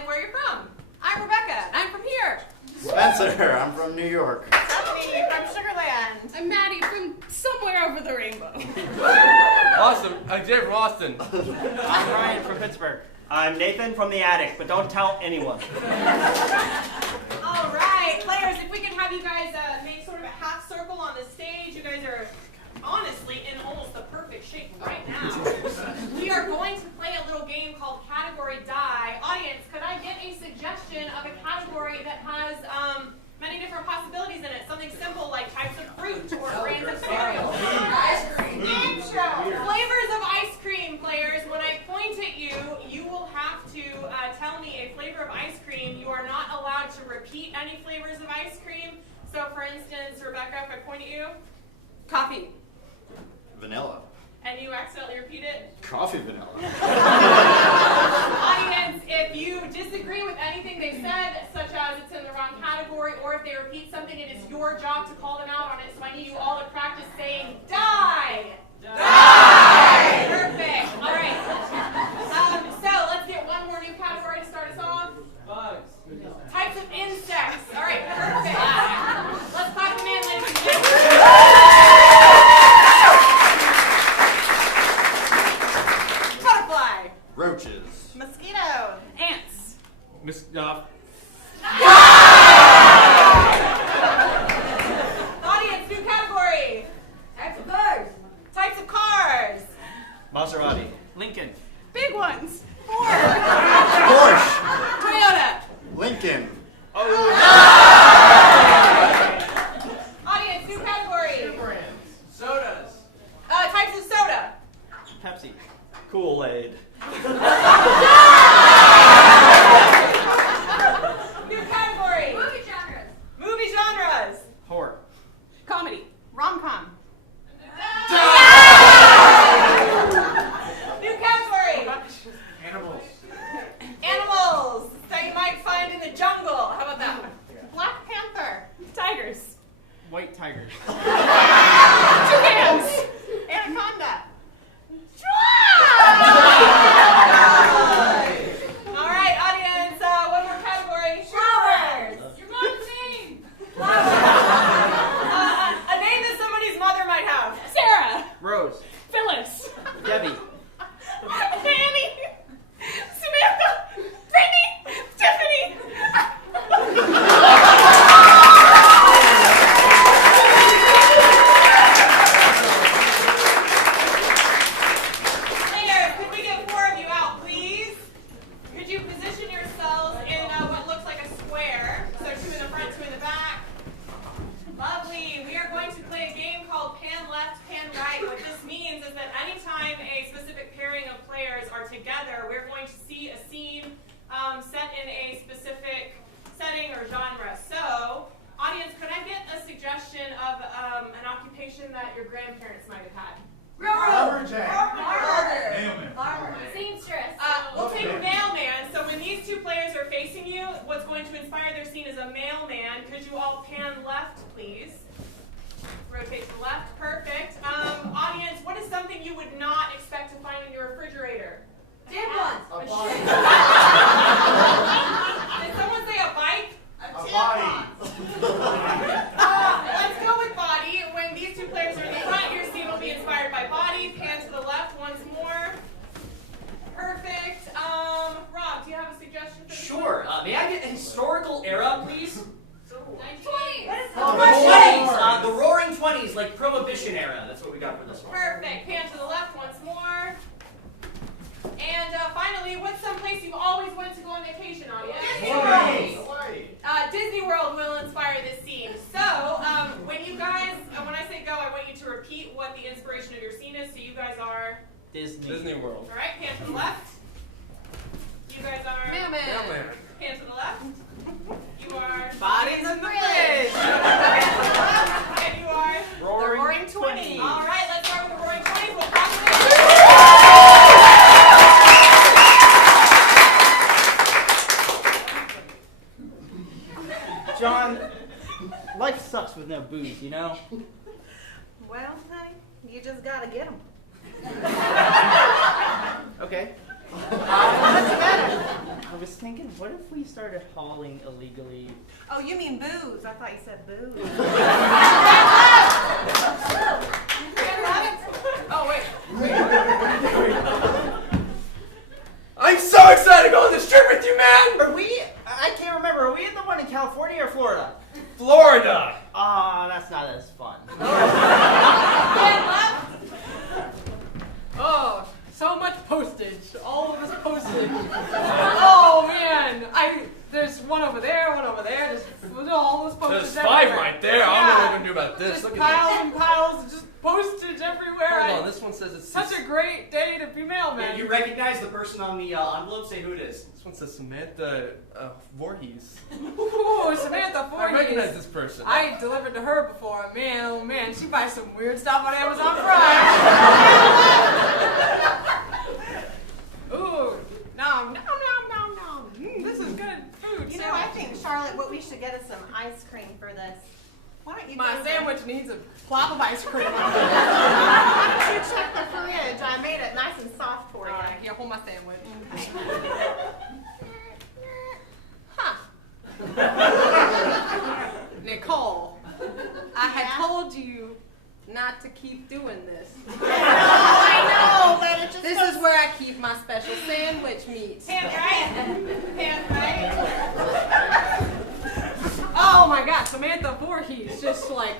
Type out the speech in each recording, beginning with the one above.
and where you're from. I'm Rebecca, and I'm from here. Spencer, I'm from New York. Stephanie from Sugarland. I'm Maddie from somewhere over the rainbow. Awesome. I'm Jay from Austin. I'm Ryan from Pittsburgh. I'm Nathan from the attic, but don't tell anyone. All right, players, if we can have you guys make sort of a half circle on the stage. You guys are honestly in almost the perfect shape right now. We are going to play a little game called Category Die. Audience, could I get a suggestion of a category that has many different possibilities in it? Something simple like types of fruit or brands of cereal. Ice cream. Flavors of ice cream, players. When I point at you, you will have to tell me a flavor of ice cream. You are not allowed to repeat any flavors of ice cream. So, for instance, Rebecca, if I point at you, coffee. Vanilla. And you accidentally repeat it? Coffee vanilla. Audience, if you disagree with anything they said, such as it's in the wrong category, or if they repeat something, it is your job to call them out on it. So I need you all to practice saying die. Die. Perfect. All right. So let's get one more new category to start us off. Bugs. Types of insects. All right. Perfect. Let's clap them in, ladies and gentlemen. Roaches. Mosquito. Ants. Audience, new category. Types of cars. Types of cars. Maserati. Lincoln. Big ones. Porsche. Toyota. Lincoln. Audience, new category. Sodas. Types of soda. Pepsi. Kool-Aid. New category. Movie genres. Movie genres. Horror. Comedy. Rom-com. New category. Animals. Animals that you might find in the jungle. How about that? Black Panther. Tigers. White tiger. Toucans. Anaconda. All right, audience. One more category. Flowers. Your mom's name. Flowers. A name that somebody's mother might have. Sarah. Rose. Phyllis. Debbie. Annie. Samantha. Brittany. Tiffany. Players, could we get 4 of you out, please? Could you position yourselves in what looks like a square? So 2 in the front, 2 in the back. Lovely. We are going to play a game called Pan Left, Pan Right. What this means is that anytime a specific pairing of players are together, we're going to see a scene set in a specific setting or genre. So, audience, could I get a suggestion of an occupation that your grandparents might have had? Seamstress. We'll take mailman. So when these 2 players are facing you, what's going to inspire their scene is a mailman. Could you all pan left, please? Rotate to the left. Perfect. Audience, what is something you would not expect to find in your refrigerator? Tampons. Did someone say a bike? A body. Let's go with body. When these 2 players are in the front, your scene will be inspired by body. Pan to the left once more. Perfect. Rob, do you have a suggestion for this Sure. May I get a historical era, please? 20s. The 20s. The Roaring 20s, like Prohibition era. That's what we got for this one. Perfect. Pan to the left once more. And finally, what's some place you've always wanted to go on vacation, audience? Hawaii. Disney World will inspire this scene. So, when you guys, when I say go, I want you to repeat what the inspiration of your scene is. So you guys are, Disney World. all right, pan to the left. You guys are, Mailman. pan to the left. You are, Bodies in the fridge. pan to the left. And you are, Roaring 20. all right, let's start with the Roaring 20s. We'll cross it. John, life sucks with no booze, you know? Well, honey, you just gotta get them. Okay. Much better. I was thinking, what if we started hauling illegally? Oh, you mean booze? I thought you said booze. Oh, wait. I'm so excited to go on this trip with you, man! Are we? I can't remember. Are we in the one in California or Florida? Florida! Ah, that's not as fun. Oh, so much postage. All of this postage. Oh, man. There's one over there, just all this postage There's 5 everywhere. right there. I don't know what we're gonna do about this. Just Look piles at and piles of just postage everywhere. this. Hold on, this one says it's Such a great day to be Yeah, mailman. you recognize the person on the envelope? Say who it is. This one says Samantha Voorhees. Ooh, Samantha I Voorhees. recognize this person. I delivered to her before. Man, oh man, she buys some weird stuff on Amazon Prime. Ooh, nom, nom, nom, nom, nom. This is good food. You know, I think, Charlotte, what we should get is some ice cream for this. Why don't you My go sandwich needs a plop of ice cream on it. Why don't you check the fridge? I made it nice and soft for you. All right, here, hold my sandwich. Huh. Nicole, I had told you not to keep doing this. I know, but it just This is where I keep my special sandwich meat. Hand right. Oh my God, Samantha Voorhees, just like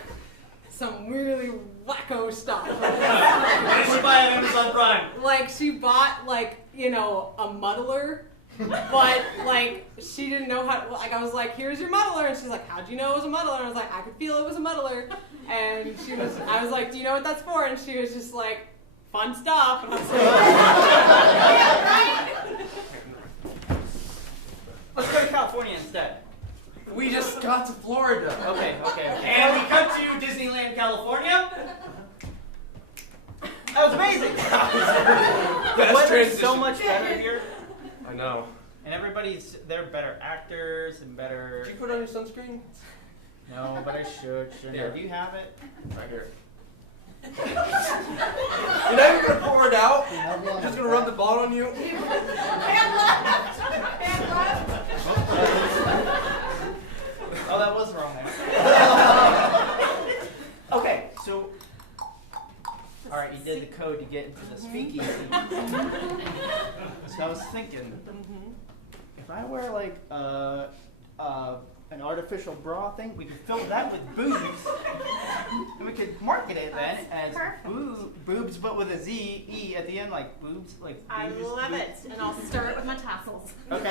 some really wacko stuff. What did she buy on Amazon Prime? Like she bought a muddler, but like she didn't know how. Like I was like, "Here's your muddler," and she's like, "How'd you know it was a muddler?" And I was like, "I could feel it was a muddler." And I was like, "Do you know what that's for?" And she was just like, "Fun stuff." And I was like, "Yeah, right." Let's go to California instead. We just got to Florida. Okay. And we come to Disneyland, California. That was amazing. The Best weather's transition. so much better here, I know. and they're better actors and better. Did you put on your sunscreen? No, but I should. Shouldn't I? Yeah. Do you have it? Right here. You're not even gonna pour it out? You're just gonna rub the ball on you? Hand left. Oh, that was wrong there. Okay, so. All right, you did the code to get into the speakeasy. So I was thinking, if I wear like an artificial bra thing, we could fill that with boobs, and we could market it then as boobs, but with a Z-E at the end, like boobs, like. I boobs, love boobs. it, and I'll stir it with my tassels. Okay.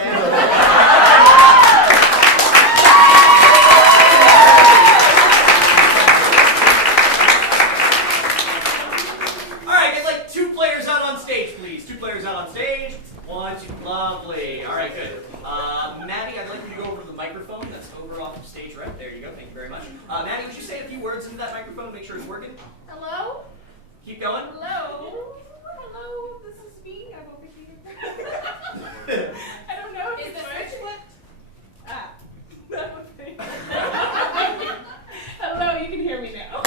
Alright, get like 2 players out on stage, please. 2 players out on stage. 1, 2, lovely. Alright, good. Maddie, I'd like you to go over to the microphone that's over off the stage right. There you go, thank you very much. Maddie, would you say a few words into that microphone, make sure it's working? Hello? Keep going. Hello? Hello, this is me. I'm over here. I don't know. Is the switch flipped? Ah. Okay. Hello, you can hear me now.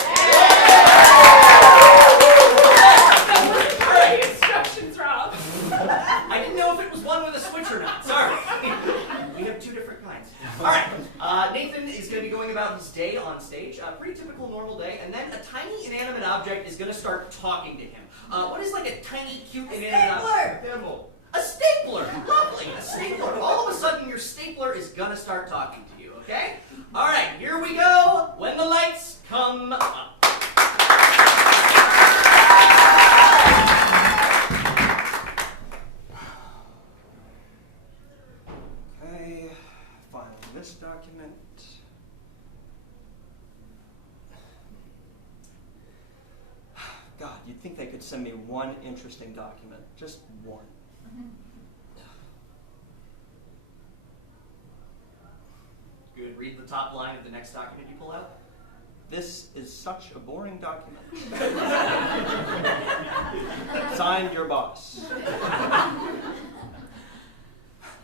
Alright. Instructions, Rob. I didn't know if it was one with a switch or not. Sorry. We have 2 different kinds. Alright. Nathan is going to be going about his day on stage. A pretty typical normal day. And then a tiny inanimate object is going to start talking to him. What is like a tiny, cute inanimate object? A stapler! Lovely! A stapler. All of a sudden, your stapler is going to start talking to you, okay? Alright, here we go. When the lights come up. Okay, filing this document. God, you'd think they could send me one interesting document. Just one. Good. Read the top line of the next document you pull out. This is such a boring document. Signed, your boss.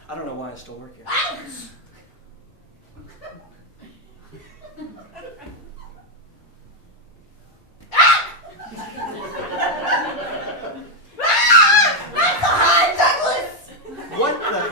I don't know why I still work here. What the?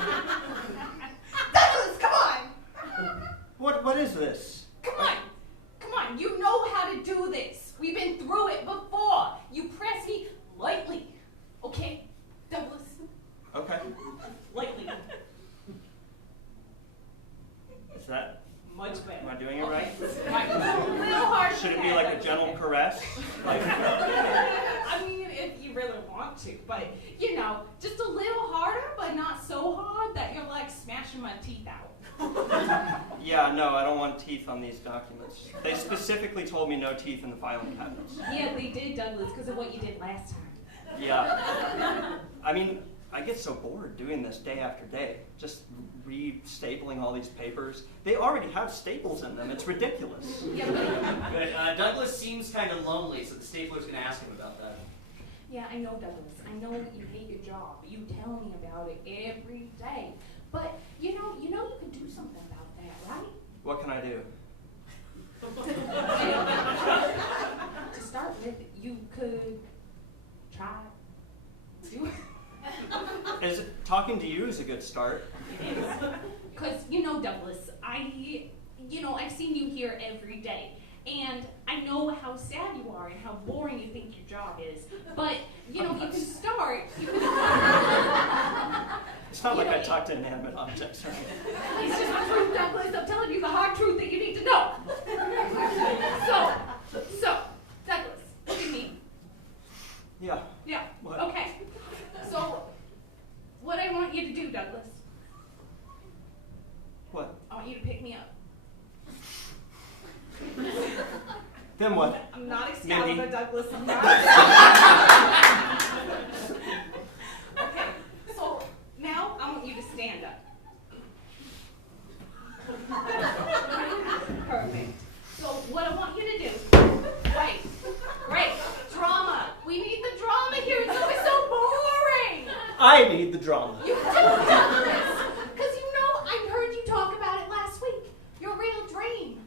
want to, but you know, just a little harder, but not so hard that you're like smashing my teeth out. Yeah, no, I don't want teeth on these documents. They specifically told me no teeth in the filing cabinets. Yeah, they did, Douglas, because of what you did last time. Yeah. I mean, I get so bored doing this day after day, just re-stapling all these papers. They already have staples in them. It's ridiculous. Yeah, but, Good. Douglas seems kind of lonely, so the stapler's going to ask him about that. yeah, I know, Douglas. I know you hate your job. You tell me about it every day. But you know you can do something about that, right? What can I do? To start with, you could try do Talking to you is a good start. it. Because Douglas, I've seen you here every day, and I know how sad you are and how boring you think your job is. But you can start. It's not like I talk to inanimate objects, right? It's just the truth, Douglas. I'm telling you the hard truth that you need to know. So, Douglas, look at me. Yeah. Yeah. What? Okay. So, what I want you to do, Douglas, What? I want you to pick me up. Then what? I'm not Excalibur, Mindy. Douglas. I'm not. Okay. So now I want you to stand up. Perfect. So what I want you to do? Wait. Drama. We need the drama here. It's always so boring. I need the drama. You do, Douglas. Because I heard you talk about it last week. Your real dream,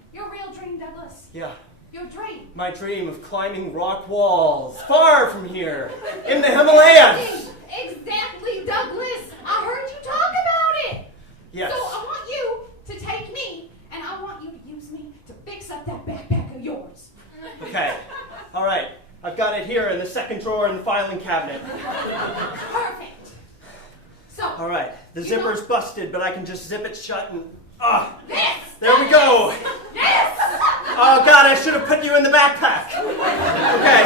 Douglas. Yeah. Your dream. My dream of climbing rock walls far from here in the Himalayas. Exactly, Douglas. I heard you talk about it. Yes. So I want you to take me, and I want you to use me to fix up that backpack of yours. Okay. All right. I've got it here in the second drawer in the filing cabinet. Perfect. So. All right. The You know- zipper's busted, but I can just zip it shut and This. there we go. This. Oh God, I should have put you in the backpack. Okay.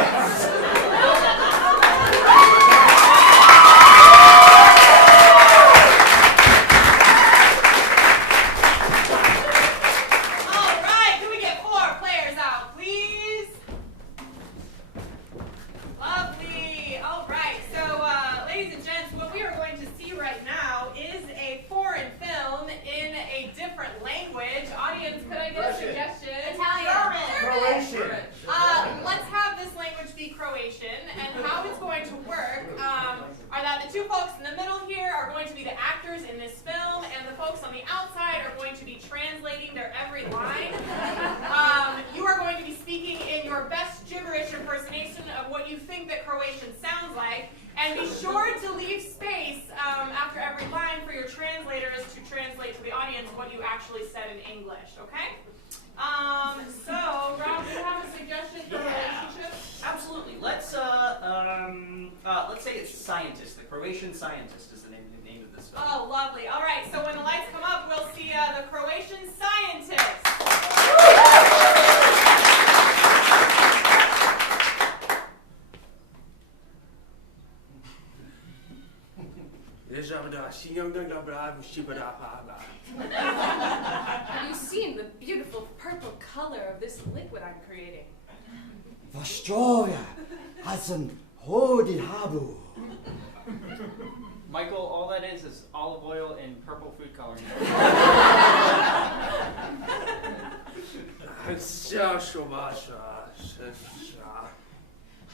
All right, can we get 4 players out, please? Lovely. All right, so ladies and gents, what we are going to see right now is a foreign film in a different language. Audience, could I get a suggestion? Croatian. Let's have this language be Croatian, and how it's going to work are that the 2 folks in the middle here are going to be the actors in this film, and the folks on the outside are going to be translating their every line. You are going to be speaking in your best gibberish impersonation of what you think that Croatian sounds like, and be sure to leave space after every line for your translators to translate to the audience what you actually said in English, okay? So, Rob, do you have a suggestion for relationships? Absolutely. Let's say it's scientist. The Croatian scientist is the name of this film. Oh, lovely. All right, so when the lights come up, we'll see the Croatian scientist. Have you seen the beautiful purple color of this liquid I'm creating? Vostrovia, Hudson, Hodi Habu. Michael, all that is olive oil and purple food coloring.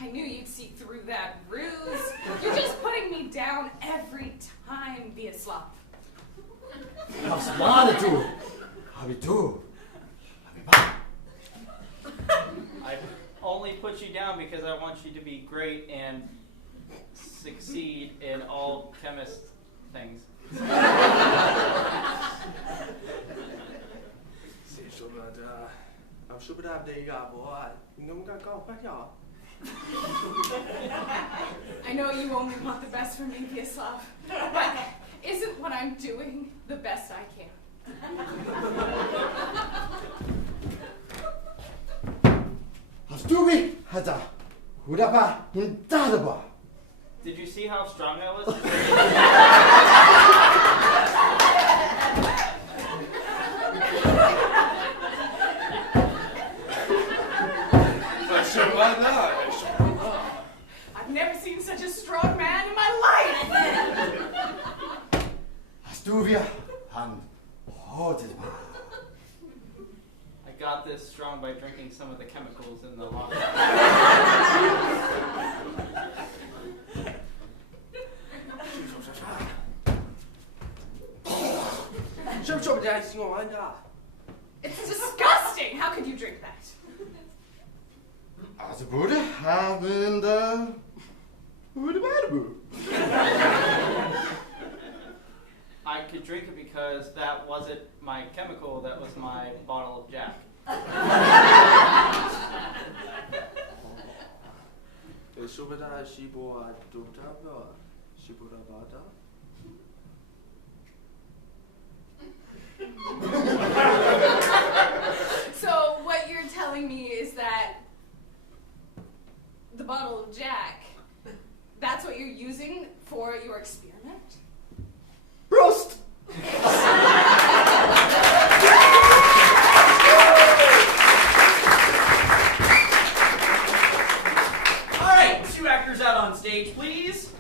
I knew you'd see through that ruse. You're just putting me down every time, Vyacheslav. Osmanatu, Habitu. I only put you down because I want you to be great and succeed in all chemist things. I know you only want the best for me, Vyacheslav, but isn't what I'm doing the best I can? Hastubi, Hata, Hudapa, Hintadaba. Did you see how strong I was? I've never seen such a strong man in my life. Astuvia and Hodima. I got this strong by drinking some of the chemicals in the locker. It's disgusting. How could you drink that? As borde använda Udbarbu. I could drink it because that wasn't my chemical, that was my bottle of Jack. So what you're telling me is that the bottle of Jack, that's what you're using for your experiment? Roast! Alright, 2 actors out on stage, please.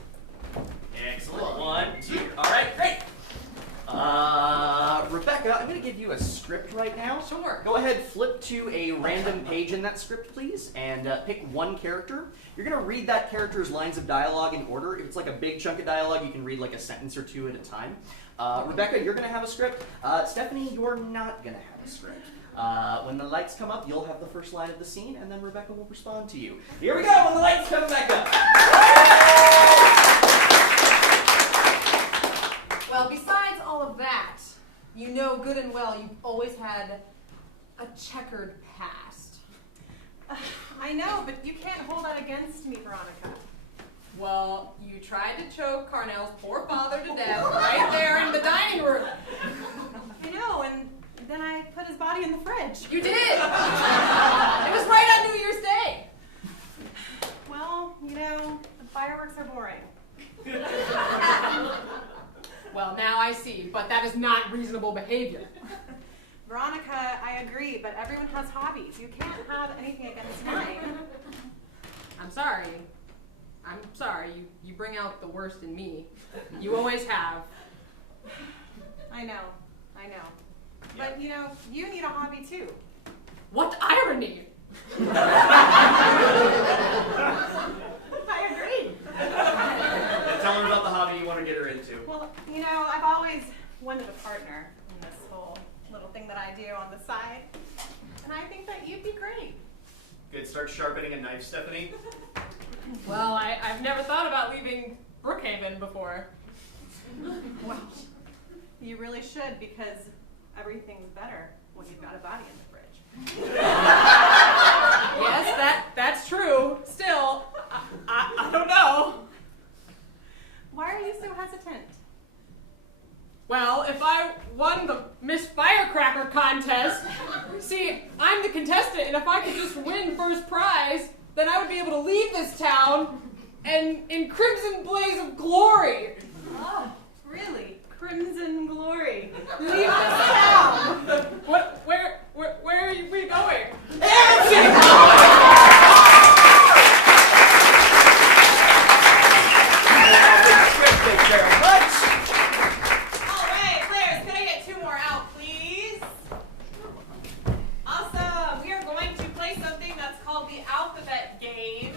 Excellent. 1, 2. Alright, great. Rebecca, I'm going to give you a script right now. Sure. Go ahead, flip to a random page in that script, please, and pick one character. You're going to read that character's lines of dialogue in order. If it's like a big chunk of dialogue, you can read like a sentence or 2 at a time. Rebecca, you're going to have a script. Stephanie, you're not going to have a script. When the lights come up, you'll have the first line of the scene, and then Rebecca will respond to you. Here we go, when the lights come back up. Well, besides all of that, you know good and well you've always had a checkered past. I know, but you can't hold that against me, Veronica. Well, you tried to choke Carnell's poor father to death right there in the dining room. I know, and then I put his body in the fridge. You did! It was right on New Year's Day. Well, you know, the fireworks are boring. Well, now I see, but that is not reasonable behavior. Veronica, I agree, but everyone has hobbies. You can't have anything against mine. I'm sorry. You bring out the worst in me. You always have. I know. But, you know, you need a hobby too. What irony! I agree. Tell her about the hobby you want to get her into. Well, you know, I've always wanted a partner in this whole little thing that I do on the side. And I think that you'd be great. Good, start sharpening a knife, Stephanie. Well, I've never thought about leaving Brookhaven before. Well, you really should, because everything's better when you've got a body in the fridge. Yes, that's true. Still, I don't know. Why are you so hesitant? Well, if I won the Miss Firecracker contest, see, I'm the contestant, and if I could just win first prize, then I would be able to leave this town and in crimson blaze of glory. Oh, really? Crimson glory. Leave this town. Where are we going? Alright, players, can I get 2 more out, please? Awesome. We are going to play something that's called the alphabet game.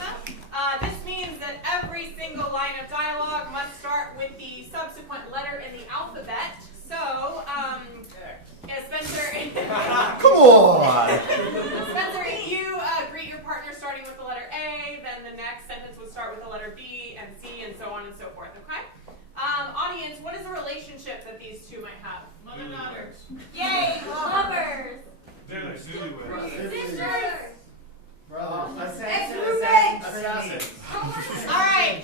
This means that every single line of dialogue must start with the subsequent letter in the alphabet. So, Spencer, Come on! Spencer, if you greet your partner starting with the letter A, then the next sentence would start with the letter B and C and so on and so forth, okay? Audience, what is the relationship that these two might have? Mother and daughter. Yay! Lovers. Sisters! Assassins. Alright,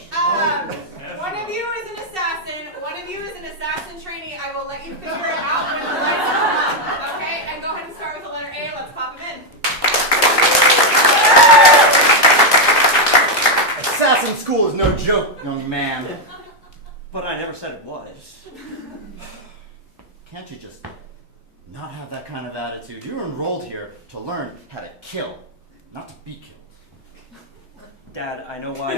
one of you is an assassin, one of you is an assassin trainee. I will let you figure it out when the lights come on. Okay, and go ahead and start with the letter A. Let's pop them in. Assassin's school is no joke, young man. But I never said it was. Can't you just not have that kind of attitude? You were enrolled here to learn how to kill, not to be killed. Dad, I know why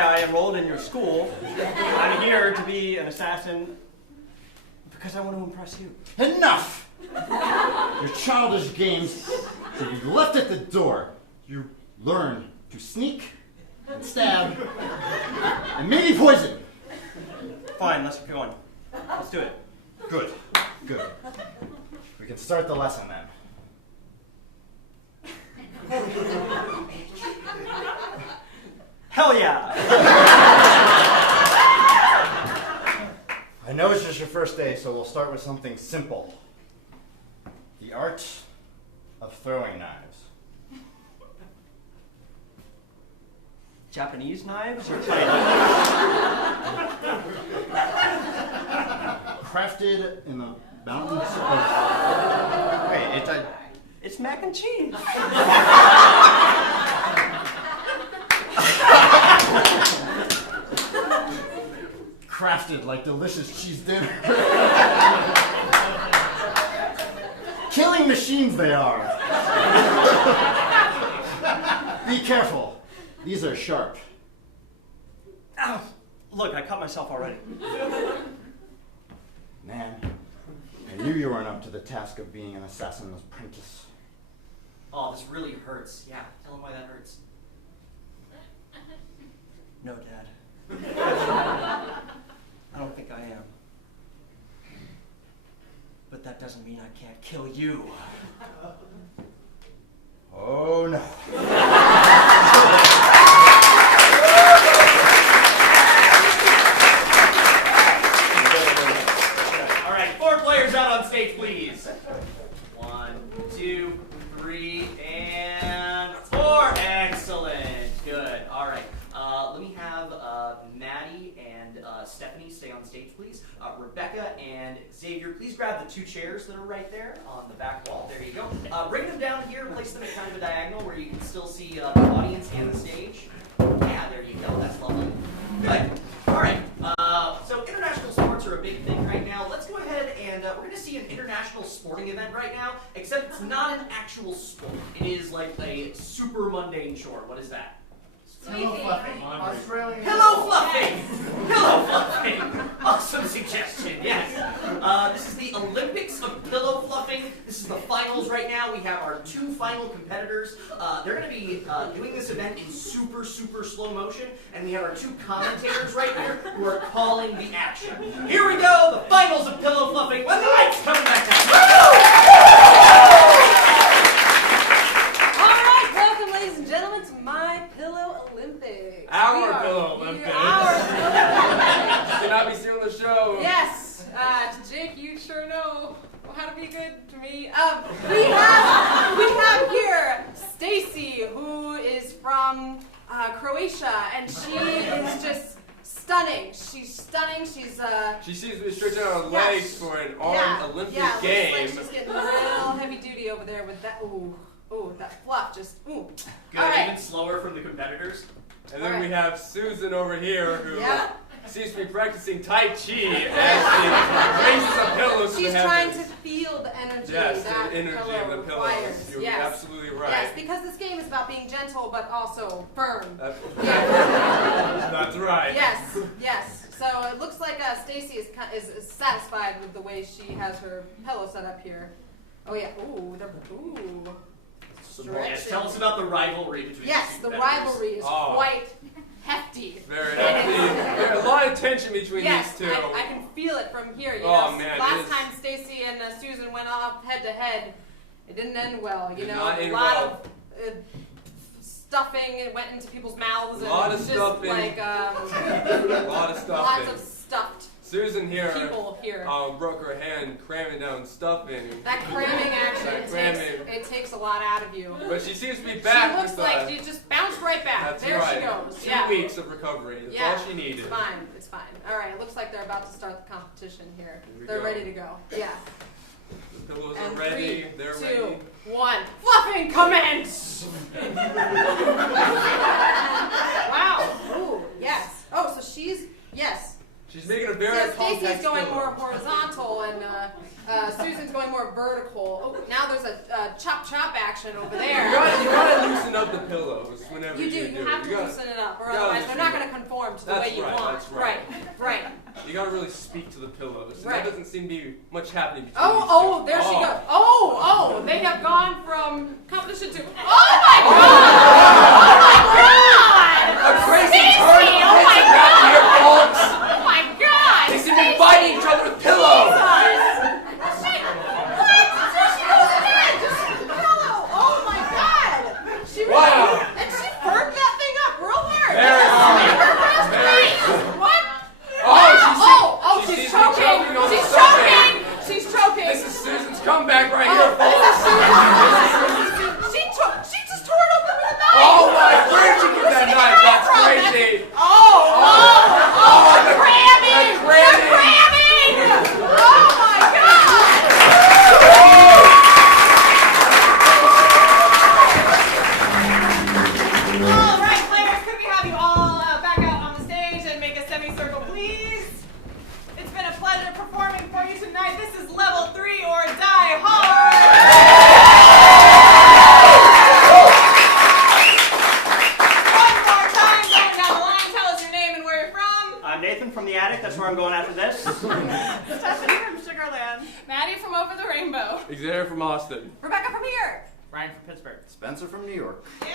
I enrolled in your school. I'm here to be an assassin because I want to impress you. Enough! Your childish games should be left at the door. You learn to sneak and stab and maybe poison. Fine, let's go on. Let's do it. Good. We can start the lesson then. Hell yeah! I know it's just your first day, so we'll start with something simple. The art of throwing knives. Japanese knives or Chinese? Crafted in the mountains of... Wait, It's mac and cheese. crafted like delicious cheese dinner. Killing machines they are. Be careful. These are sharp. Ow. Look, I cut myself already. Man, I knew you weren't up to the task of being an assassin's apprentice. Oh, this really hurts. Yeah, tell him why that hurts. No, Dad. I don't think I am. But that doesn't mean I can't kill you. Oh no. All right, 4 players out on stage, please. 1, 2, 3, and 4. Excellent. Good. All right. Let me have Maddie and Stephanie stay on stage, please. Rebecca and Xavier, please grab the 2 chairs that are right there on the back wall. There you go. Bring them down here. Place them at kind of a diagonal where you can still see the audience and the stage. Yeah, there you go. That's lovely. Good. All right. So international sports are a big thing right now. Let's go ahead and we're going to see an international sporting event right now, except it's not an actual sport. It is like a super mundane chore. What is that? Hello, Fluffy. Australian. Hello, Fluffy! Hello, Fluffy! Awesome suggestion, yes. This is the Olympics of pillow fluffing. This is the finals right now. We have our 2 final competitors. They're going to be doing this event in super, super slow motion. And we have our 2 commentators right here who are calling the action. Here we go, the finals of pillow fluffing. When the lights coming back down. Woo! Welcome, ladies and gentlemen, to My Pillow Olympics. Our Pillow Olympics. Our Pillow Olympics. Should not be stealing the show. Yes, Jake, you sure know how to be good to me. We have here Stacy, who is from Croatia, and she is just stunning. She's stunning. She seems to be stretching out her legs for an armed Olympic game. Looks like she's getting real heavy duty over there with that. Ooh, that fluff just. Ooh. Good, All right. even slower from the competitors. And then we have Susan over here who seems to be practicing Tai Chi as she raises a pillow to the She's heavens. trying to feel the energy Yes, that the energy pillow of the pillows. requires. You're Yes. absolutely right. Yes, because this game is about being gentle but also firm. That's, that's right. Yes. So it looks like Stacy is satisfied with the way she has her pillow set up here. Oh yeah. Ooh. Yes, tell us about the rivalry between Yes, the rivalry is quite hefty. Very hefty. There's a lot of tension between Yes, these two. I can feel it from here. Oh, man, last time Stacy and Susan went off head to head, it didn't end well. Did A not end lot well. of stuffing. It went into people's mouths. A lot and of just stuffing. Like a lot of stuffing. lots of stuffed Susan here, people here. broke her hand cramming down stuffing. That cramming action, it takes a lot out of you. But she seems to be back. She looks with, like she just bounced right back. That's There right. she goes. 2 weeks of recovery. That's all she needed. It's fine. All right, it looks like they're about to start the competition here. Here we They're go. ready to go. Yeah. pillows And are ready. 3, They're 2, ready. 1. Fluffing commence! Wow. Ooh, yes. Oh, so she's, yes. She's making a very So complex Stacy's going pillow. more horizontal and Susan's going more vertical. Oh, now there's a chop action over there. You gotta loosen up the pillows whenever You do. do You have it. to gotta- loosen it up, or you gotta otherwise they're loosen not it going up. to conform to the That's way you right, want. that's right. Right. You gotta really speak to the pillows. And Right. That doesn't seem to be much happening between Oh, these oh, two. there she Oh. goes. Oh, they have gone from competition to. Oh my God! A crazy Stacy, turn of oh my events happened here, folks. Oh my God! They seem to be fighting each other with pillows. Oh my God! She really, Wow. And she burnt that thing up real hard. Very hard. Very What? Oh, she's she's choking. choking on the She's subject. choking. She's choking. This is Susan's comeback right Oh, here, folks. She just tore it open with a knife. Oh my, where did you get that knife? That's from? crazy. The the cramming. the cramming. Oh my God. All right, players, could we have you all back out on the stage and make a semicircle, please? It's been a pleasure performing for you tonight. This is level 3 or die hard. One more time, going down the line. Tell us your name and where you're from. I'm Nathan from the attic. That's where I'm going after this. Stephanie from Sugarland. Maddie from Over the Rainbow. Xavier from Austin. Rebecca from here. Ryan from Pittsburgh. Spencer from New York. Yeah!